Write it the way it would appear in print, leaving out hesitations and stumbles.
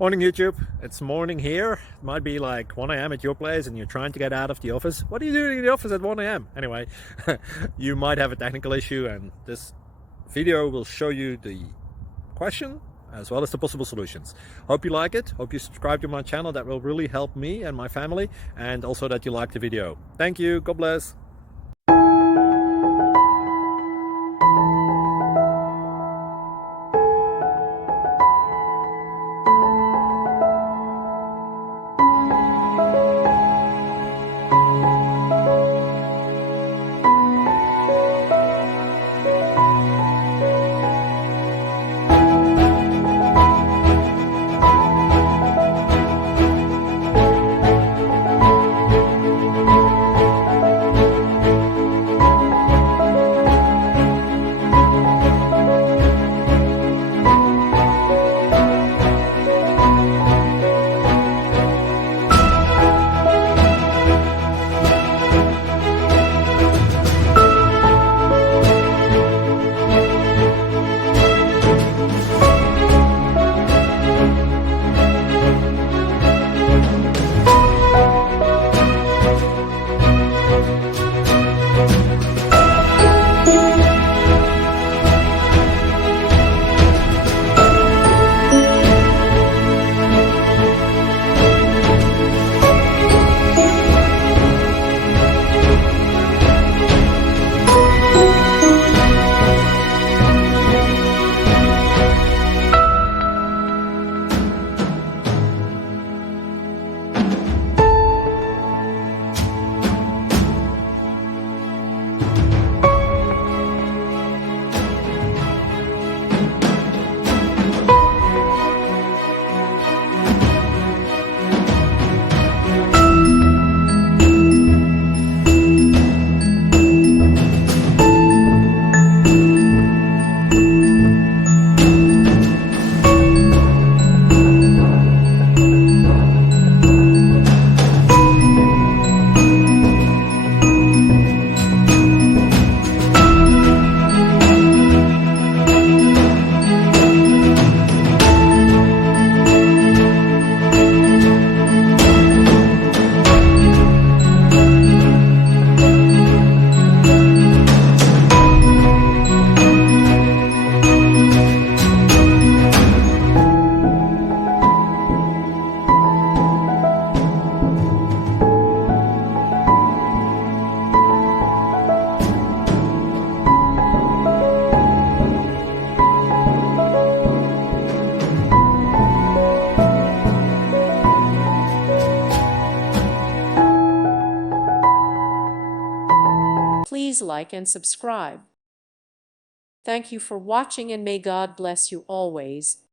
Morning YouTube, it's morning here. It might be like 1 a.m. at your place and you're trying to get out of the office. What are you doing in the office at 1 a.m.? Anyway, you might have a technical issue and this video will show you the question as well as the possible solutions. Hope you like it, hope you subscribe to my channel. That will really help me and my family, and also that you like the video. Thank you, God bless. Please like and subscribe. Thank you for watching, and may God bless you always.